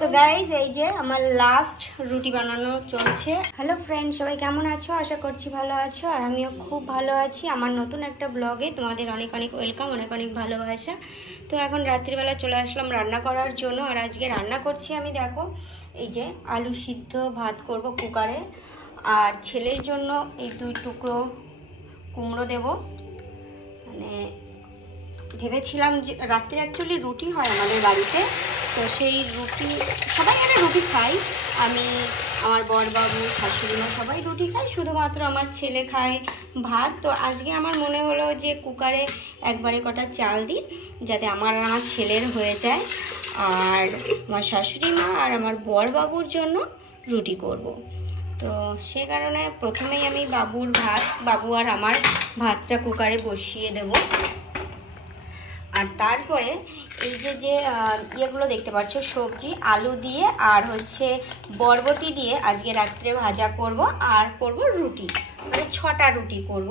তো গাইজ এই যে আমার লাস্ট রুটি বানানো চলছে। হ্যালো ফ্রেন্ড, সবাই কেমন আছো? আশা করছি ভালো আছো, আর আমিও খুব ভালো আছি। আমার নতুন একটা ব্লগে তোমাদের অনেক অনেক ওয়েলকাম, অনেক অনেক ভালোবাসা। তো এখন রাত্রিবেলা চলে আসলাম রান্না করার জন্য, আর আজকে রান্না করছি আমি, দেখো এই যে আলু সিদ্ধ ভাত করব কুকারে, আর ছেলের জন্য এই 2 টুকরো কুমড়ো দেব। মানে ভেবেছিলাম যে রাত্রে অ্যাকচুয়ালি রুটি হয় আমাদের বাড়িতে, তো সেই রুটি সবাই মানে রুটি খাই, আমি, আমার বড়বাবু, শাশুড়িমা সবাই রুটি খাই, শুধুমাত্র আমার ছেলে খায় ভাত। তো আজকে আমার মনে হলো যে কুকারে একবারে কটা চাল দিই, যাতে আমার আর আমার ছেলের হয়ে যায়, আর আমার শাশুড়িমা আর আমার বড়বাবুর জন্য রুটি করব। তো সে কারণে প্রথমেই আমি বাবু আর আমার ভাতটা কুকারে বসিয়ে দেব। আর তারপরে এই যে ইয়েগুলো দেখতে পাচ্ছ, সবজি আলু দিয়ে আর হচ্ছে বরবটি দিয়ে আজকে রাত্রে ভাজা করব, আর করব রুটি, মানে 6টা রুটি করব।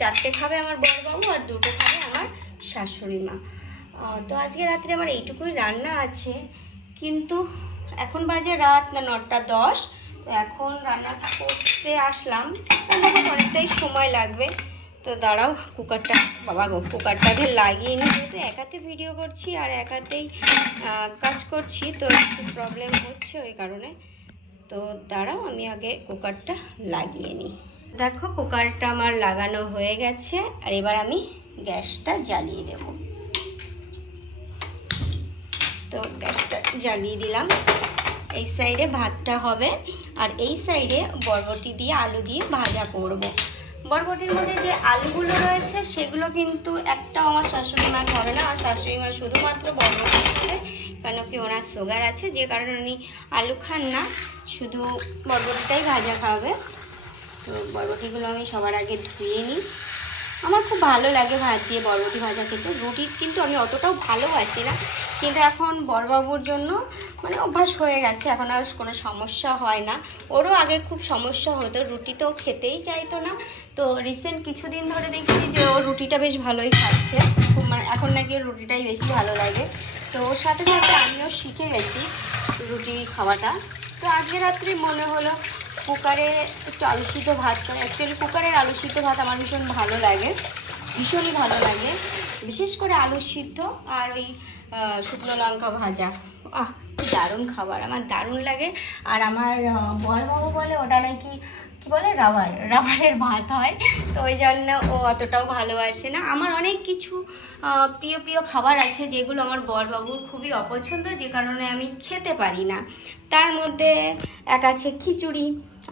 4টে খাবে আমার বড়বাবু আর 2টো খাবে আমার শাশুড়ি মা। তো আজকে রাত্রে আমার এইটুকুই রান্না আছে, কিন্তু এখন বাজে রাত 9টা 10। তো এখন রান্না করতে আসলাম, রান্না অনেকটাই সময় লাগবে। তো দাঁড়াও, কুকারটাকে লাগিয়ে নিই, যেহেতু একাতে ভিডিও করছি আর একাতেই কাজ করছি, তো একটু প্রবলেম হচ্ছে ওই কারণে। তো দাঁড়াও, আমি আগে কুকারটা লাগিয়ে নিই। দেখো কুকারটা আমার লাগানো হয়ে গেছে, আর এবার আমি গ্যাসটা জ্বালিয়ে দেব। তো গ্যাসটা জ্বালিয়ে দিলাম। এই সাইডে ভাতটা হবে, আর এই সাইডে বরবটি দিয়ে আলু দিয়ে ভাজা করব। বরবটির মধ্যে যে আলুগুলো রয়েছে সেগুলো কিন্তু একটাও আমার শাশুড়ি মা করে না। আর শাশুড়ি মা শুধুমাত্র বরবটি করে, কেন কি ওনার সুগার আছে, যে কারণে উনি আলু খান না, শুধু বরবটিটাই ভাজা খাবে। তো বরবটিগুলো আমি সবার আগে ধুয়ে নিই। আমার খুব ভালো লাগে ভাত দিয়ে বরবটি ভাজা খেতে। রুটি কিন্তু আমি অতটাও ভালোবাসি না, কিন্তু এখন বড়বাবুর জন্য মানে অভ্যাস হয়ে গেছে, এখন আর কোনো সমস্যা হয় না। ওরও আগে খুব সমস্যা হতো, রুটি তো খেতেই চাইতো না। তো রিসেন্ট কিছুদিন ধরে দেখছি যে ও রুটিটা বেশ ভালোই খাচ্ছে, মানে এখন নাকি ওর রুটিটাই বেশি ভালো লাগে। তো ওর সাথে সাথে আমিও শিখে গেছি রুটি খাওয়াটা। তো আজকে রাত্রে মনে হলো কুকারে একটু আলু সিদ্ধ ভাত করে। অ্যাকচুয়ালি কুকারের আলু সিদ্ধ ভাত আমার ভীষণ ভালো লাগে, ভীষণই ভালো লাগে, বিশেষ করে আলু সিদ্ধ আর ওই শুকনো লঙ্কা ভাজা। দারুণ খাবার, আমার দারুণ লাগে। আর আমার বড়বাবু বলে ওটা নাকি কি বলে, রাবারের ভাত হয়, তো ওই জন্য ও অতটাও ভালোবাসে না। আমার অনেক কিছু প্রিয় প্রিয় খাবার আছে যেগুলো আমার বড়বাবুর খুবই অপছন্দ, যে কারণে আমি খেতে পারি না। তার মধ্যে এক আছে খিচুড়ি।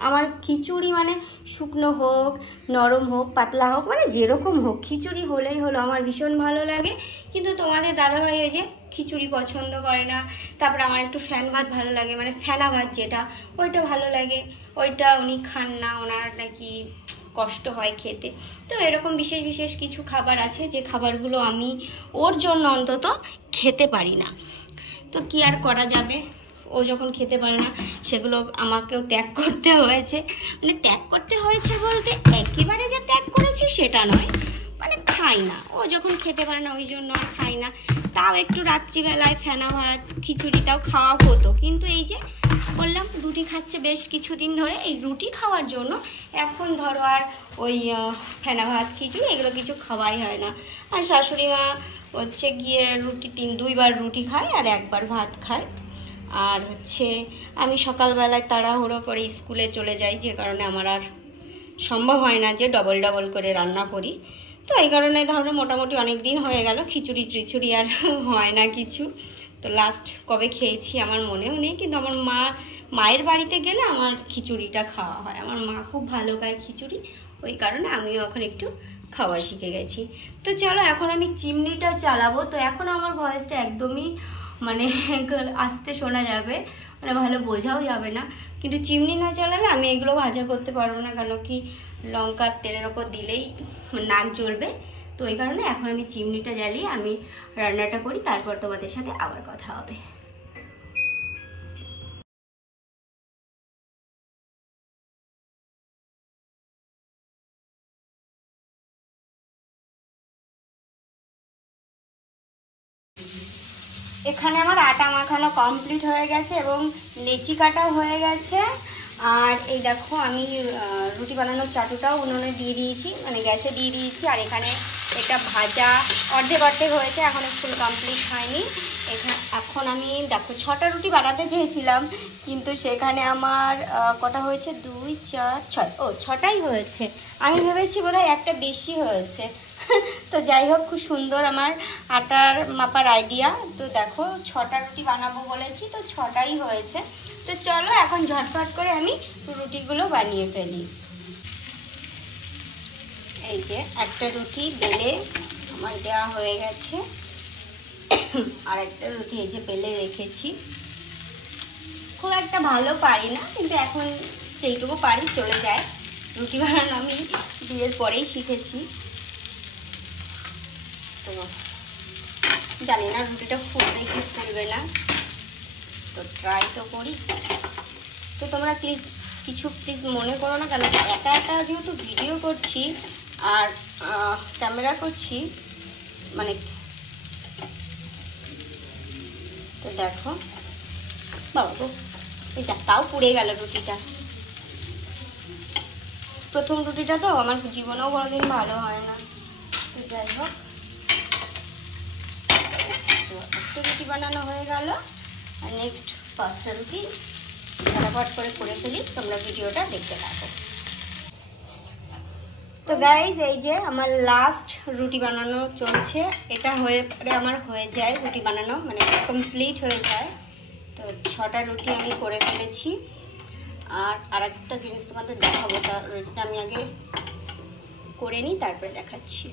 আমার খিচুড়ি মানে শুকনো হোক, নরম হোক, পাতলা হোক, মানে যেরকম হোক খিচুড়ি হলেই হলো, আমার ভীষণ ভালো লাগে। কিন্তু তোমাদের দাদাভাই ওই যে খিচুড়ি পছন্দ করে না। তারপরে আমার একটু ফ্যান ভাত ভালো লাগে, মানে ফেনা ভাত যেটা, ওইটা ভালো লাগে, ওইটা উনি খান না, ওনার নাকি কষ্ট হয় খেতে। তো এরকম বিশেষ বিশেষ কিছু খাবার আছে যে খাবারগুলো আমি ওর জন্য অন্তত খেতে পারি না। তো কি আর করা যাবে, ও যখন খেতে পারে না সেগুলো আমাকেও ত্যাগ করতে হয়েছে। মানে ত্যাগ করতে হয়েছে বলতে একেবারে যে ত্যাগ করেছি সেটা নয়, মানে খাই না, ও যখন খেতে পারে না ওই জন্য আর খাই না। তাও একটু রাত্রিবেলায় ফেনা ভাত খিচুড়ি তাও খাওয়া হতো, কিন্তু এই যে বললাম রুটি খাচ্ছে বেশ কিছুদিন ধরে, এই রুটি খাওয়ার জন্য এখন ধরো আর ওই ফেনা ভাত খিচুড়ি এগুলো কিছু খাওয়াই হয় না। আর শাশুড়ি মা হচ্ছে গিয়ে দুইবার রুটি খায় আর একবার ভাত খায়। আর হচ্ছে আমি সকালবেলায় তাড়াহুড়ো করে স্কুলে চলে যাই, যে কারণে আমার আর সম্ভব হয় না যে ডবল ডবল করে রান্না করি। তো এই কারণে ধরো মোটামুটি অনেক দিন হয়ে গেল খিচুড়ি টিচুড়ি আর হয় না কিছু। তো লাস্ট কবে খেয়েছি আমার মনেও নেই, কিন্তু আমার মায়ের বাড়িতে গেলে আমার খিচুড়িটা খাওয়া হয়। আমার মা খুব ভালো খায় খিচুড়ি, ওই কারণে আমিও এখন একটু খাওয়া শিখে গেছি। তো চলো এখন আমি চিমনিটা চালাবো। তো এখন আমার ভয়েসটা একদমই মানে আস্তে শোনা যাবে, মানে ভালো বোঝাও যাবে না। কিন্তু চিমনি না চালালে আমি এগুলো ভাজা করতে পারবো না, কেন কি লঙ্কার তেলের ওপর দিলেই নাক জ্বলবে। তো এই কারণে এখন আমি চিমনিটা জ্বালিয়ে আমি রান্নাটা করি, তারপর তোমাদের সাথে আবার কথা হবে। এখানে আমার আটা মাখানো কমপ্লিট হয়ে গেছে এবং লেচি কাটাও হয়ে গেছে। আর এই দেখো আমি রুটি বানানোর চাটুটাও উনুনে দিয়ে দিয়েছি, মানে গ্যাসে দিয়ে দিয়েছি। আর এখানে এটা ভাজা অর্ধেক অর্ধেক হয়েছে, এখন ফুল কমপ্লিট হয়নি। এখন আমি দেখো 6টা রুটি বানাতে চেয়েছিলাম, কিন্তু সেখানে আমার কটা হয়েছে 2 4 6, ও 6টাই হয়েছে। আমি ভেবেছি বোধহয় একটা বেশি হয়েছে। তো যাই হোক, খুব সুন্দর আমার আটার মাপার আইডিয়া। তো দেখো 6টা রুটি বানাবো বলেছি, তো 6টাই হয়েছে। তো চলো এখন ঝটফট করে আমি রুটিগুলো বানিয়ে ফেলি। এই যে একটা রুটি বেলে আমার দেওয়া হয়ে গেছে, আর একটা রুটি এই যে বেলে রেখেছি। খুব একটা ভালো পারি না, কিন্তু এখন যেইটুকু পারি চলে যায়। রুটি বানানো আমি বিয়ের পরেই শিখেছি, তো জানি না রুটিটা ফুলবে কি ফুলবে না, তো ট্রাই তো করি। তো তোমরা প্লিজ মনে করো না, কেন একা একা যেহেতু ভিডিও করছি আর ক্যামেরা করছি, মানে তো দেখো বাবা গো, এই যা তাও পুড়ে গেল রুটিটা। প্রথম রুটিটা তো আমার জীবনেও কোনোদিন ভালো হয় না। তো যাই হোক, তো একটা রুটি বানানো হয়ে গেল, আর নেক্সট 5টা রুটি ফটাফট করে ফেলি। তোমরা ভিডিওটা দেখতে থাকো। তো গাইজ, এই যে আমার লাস্ট রুটি বানানো চলছে। এটা হয়ে পরে আমার হয়ে যায় রুটি বানানো, মানে কমপ্লিট হয়ে যায়। তো 6টা রুটি আমি করে ফেলেছি। আর একটা জিনিস তোমাদের দেখাবো, তার রুটিটা আমি আগে করে নিই, তারপরে দেখাচ্ছি।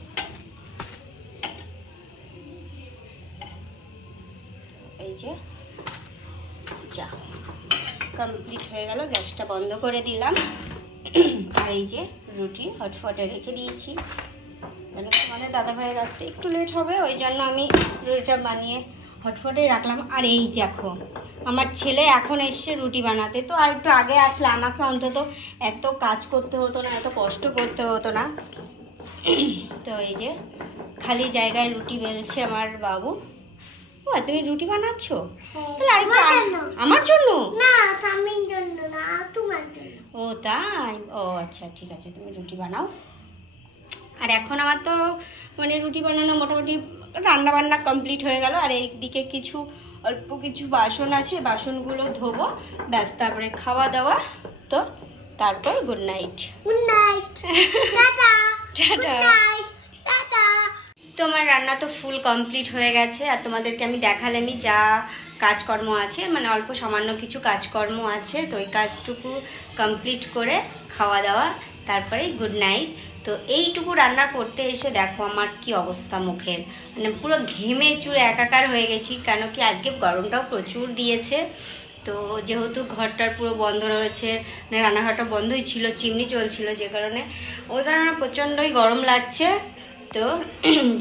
এই যে যা কমপ্লিট হয়ে গেল, গ্যাসটা বন্ধ করে দিলাম। আর এই যে রুটি হটফটে রেখে দিয়েছি, কেন তোমাদের দাদাভাইয়ের আসতে একটু লেট হবে, ওই জন্য আমি রুটিটা বানিয়ে হটফটে রাখলাম। আর এই দেখো আমার ছেলে এখন এসছে রুটি বানাতে, তো আর একটু আগে আসলে আমাকে অন্তত এত কাজ করতে হতো না, এত কষ্ট করতে হতো না। তো এই যে খালি জায়গায় রুটি বেলছে আমার বাবু। ও, তুমি রুটি বানাচ্ছ? আমার জন্য না, স্বামীর জন্য না, তোমার জন্য। ও তাই? ও আচ্ছা, ঠিক আছে, তুমি রুটি বানাও। আর এখন আমার তো মানে রুটি বানানো মোটামুটি রান্না বান্না কমপ্লিট হয়ে গেল। আর এইদিকে অল্প কিছু বাসন আছে, বাসনগুলো ধোবো, ব্যাস তারপরে খাওয়া দাওয়া। তো তারপর good night. Good night, tata tata tata. তোমার রান্না তো ফুল কমপ্লিট হয়ে গেছে, আর তোমাদেরকে আমি দেখালামই যা কাজকর্ম আছে, মানে অল্প সামান্য কিছু কাজকর্ম আছে। তো ওই কাজটুকু কমপ্লিট করে খাওয়া দাওয়া, তারপরে গুড নাইট। তো এইটুকু রান্না করতে এসে দেখো আমার কি অবস্থা মুখের, মানে পুরো ঘেমে চুরে একাকার হয়ে গেছি। কেন কি আজকে গরমটাও প্রচুর দিয়েছে, তো যেহেতু ঘরটার পুরো বন্ধ রয়েছে, মানে রান্নাঘরটা বন্ধই ছিল, চিমনি চলছিল, যে কারণে ওই কারণে প্রচণ্ডই গরম লাগছে। তো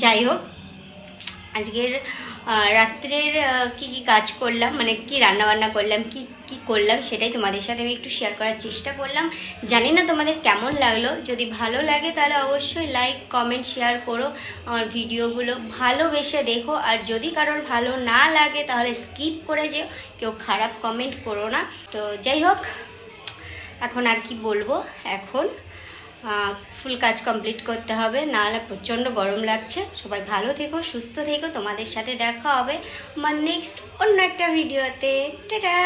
যাই হোক, আজকের রাত্রের কি কাজ করলাম, মানে কি রান্নাবান্না করলাম, কি করলাম, সেটাই তোমাদের সাথে আমি একটু শেয়ার করার চেষ্টা করলাম। জানি না তোমাদের কেমন লাগলো। যদি ভালো লাগে তাহলে অবশ্যই লাইক কমেন্ট শেয়ার করো, আমার ভিডিওগুলো ভালোবেসে দেখো। আর যদি কারোর ভালো না লাগে তাহলে স্কিপ করে যেও, কেউ খারাপ কমেন্ট করো না। তো যাই হোক, এখন আর কি বলবো, এখন ফুল কাজ কমপ্লিট করতে হবে, নাহলে প্রচণ্ড গরম লাগছে। সবাই ভালো থেকো, সুস্থ থেকো। তোমাদের সাথে দেখা হবে আমার নেক্সট অন্য একটা ভিডিওতে। টাটা।